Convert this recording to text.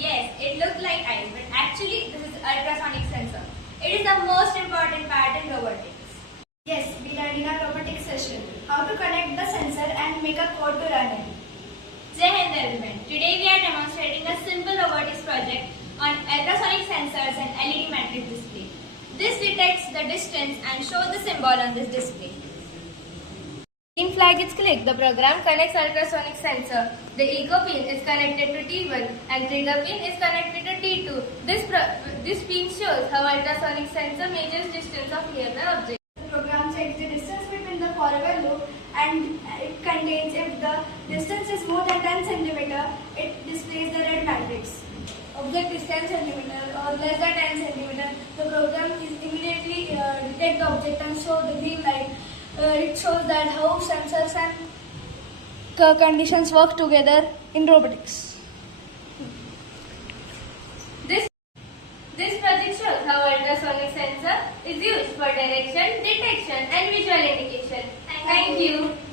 Yes, it looks like ice, but actually this is ultrasonic sensor. It is the most important part in robotics. Yes, we learned in our robotics session how to connect the sensor and make a code to run it. Jai Hind everyone. Today we are demonstrating a simple robotics project on ultrasonic sensors and LED matrix display. This detects the distance and shows the symbol on this display. Green flag is clicked. The program connects ultrasonic sensor. The echo pin is connected to T1 and trigger pin is connected to T2. This pin shows how ultrasonic sensor measures distance of nearby objects. The program checks the distance between the forever loop and it contains if the distance is more than 10 cm, it displays the red matrix. Object is 10 cm or less than 10 cm. The program is immediately detect the object and show the green light. It shows that how sensors and conditions work together in robotics. This project shows how ultrasonic sensor is used for direction, detection and visual indication. Thank you.